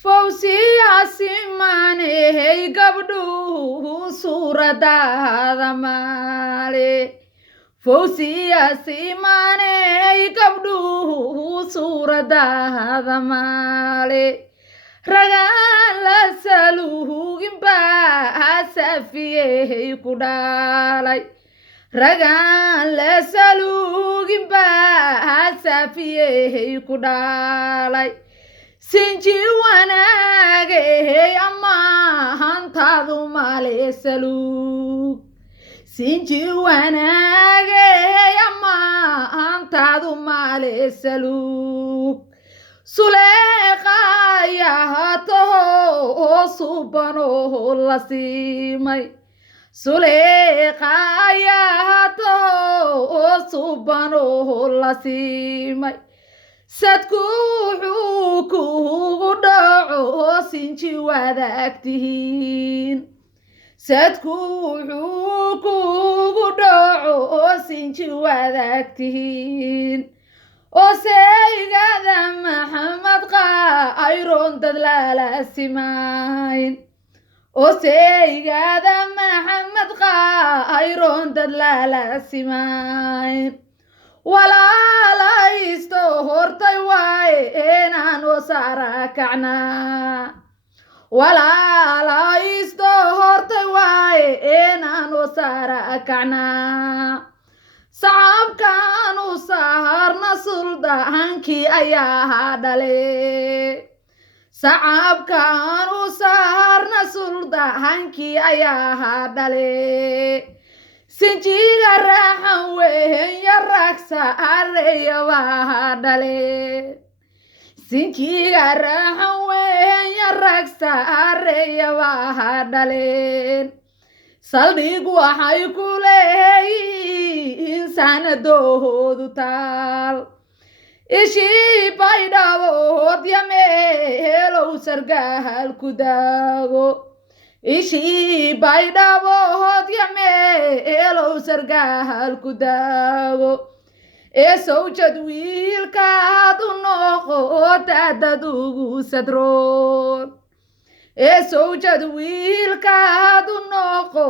fawsiya simaney gabdhuhu suuradaada maale fawsiya simaney gabdhuhu suuradaada maale ragaan la saluugin baa safiyey ku dhalay ragaan la saluugin baa safiyey ku dhalay sinji wanaagay amahantaadu male saluug sinji wanaagay amahantaadu male saluug suleeqayaataho subanoho la siimay suleeqayaataho subanoho la siimay sadku wuxuu kuugu dhaco sinji wadaagtihiin sadku wuxuu kuugu dhaco sinji wadaagtihiin oo seygada maxamed qayroon dad lala simayn oo seygada maxamed qayroon dad lala simayn walaalaysto hortay waaye inaan wasaara kacnaa walaalaysto hortay waaye inaan wasaara kacnaa sacabkaanu saharna suldahankii ayaa dhale sacabkaanu saharna suldahankii ayaa dhale sinjiga raaxan weenya ragsa areyabaa dhale sinjiga raaxan weenya ragsa areyabaa dhaleen saldhig waxay ku leeyihiin sanadoodu taal ishii baydhabood yameelow sargaal ku daago ishii baydhabood yameelow sargaal ku daago ee sawjad wiilkaadu noqo daadad ugu sadroon ee sawjad wiilkaadu noqo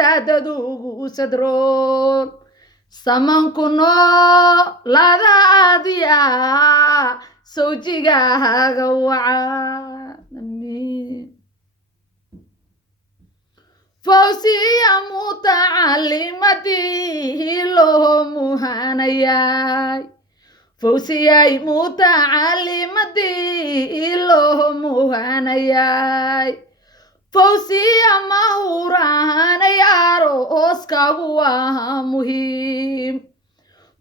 daadad ugu sadroon samanku noolada adiya sawjigaaga wacan fawsiya mutacalimadii loo muhanayay fawsiyay mutacalimadii loo muhanayay fawsiya mahuraanay arooskagu waa muhiim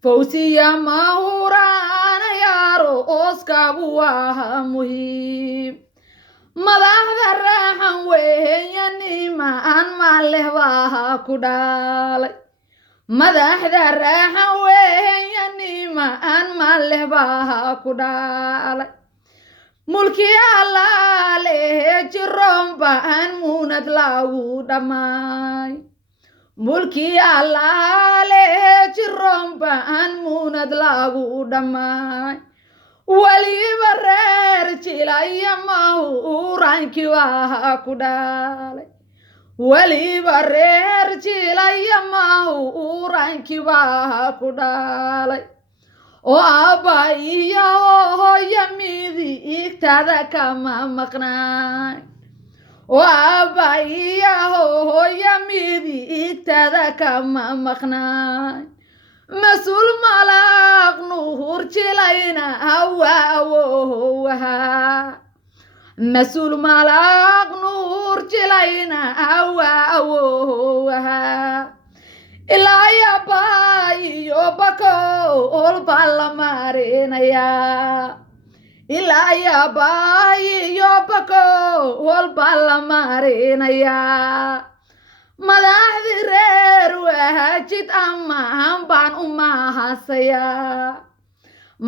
fawsiya mahuraanay arooskagu waa muhiim madaxda raaxan weenya nimaan maleh baa ku dhalay madaxda raaxan weenya nimaan maleh baa ku dhalay mulki allaale jiroon baan muunad lagu dhammaay mulki allaale jiroon baan muunad lagu dhammaay waliba reer jilaya mahuraanki waa ku dhalay waliba reer jilaya mahuraanki waa ku dhalay oo aabba iyo hooyo midigtada kama maqnaay oo aabba iyo hooyo midigtada kama maqnaay mas-uul malaaq nuhur jilayna awaawowaha mas-uul malaaq nuhur jilayna awaawowaha ilaa yabaa iyo bakool baa la marinayaa ilaa yabaa iyo bakool baa la marinayaa madaxdii reer waajid amahan baan u mahasayaa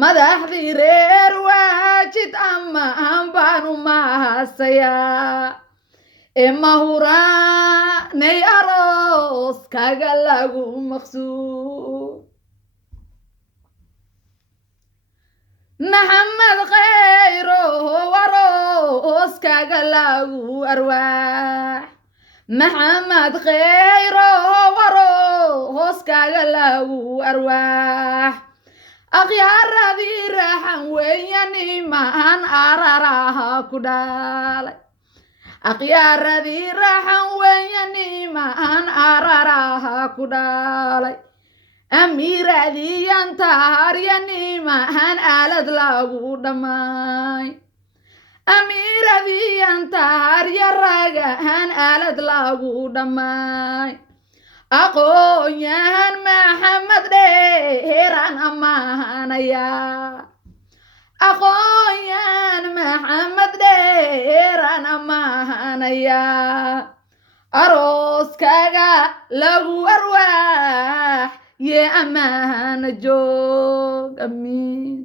madaxdii reer waajid amahan baan u mahasayaa ee mahuraanay arooskaga lagu maqsuud maxamed khayro waro kaaga lagu arwaax maxamed khayro waro hoos kaaga lagu arwaax akhyaaradii raaxan weeyanimaan araraha ku dhaalay akhyaaradii raaxan weeyanimaan araraha ku dhaalay amiiradii yantaharyanimaan aalad lagu dhammaay amiiradii yantaharya ragahan aalad lagu dhammaay aqoonyahan maxamed dheeraan ammaanaya aqoonyahan maxamed dheeraan ammaanaya arooskaaga lagu arwaax yee ammaana joog amiin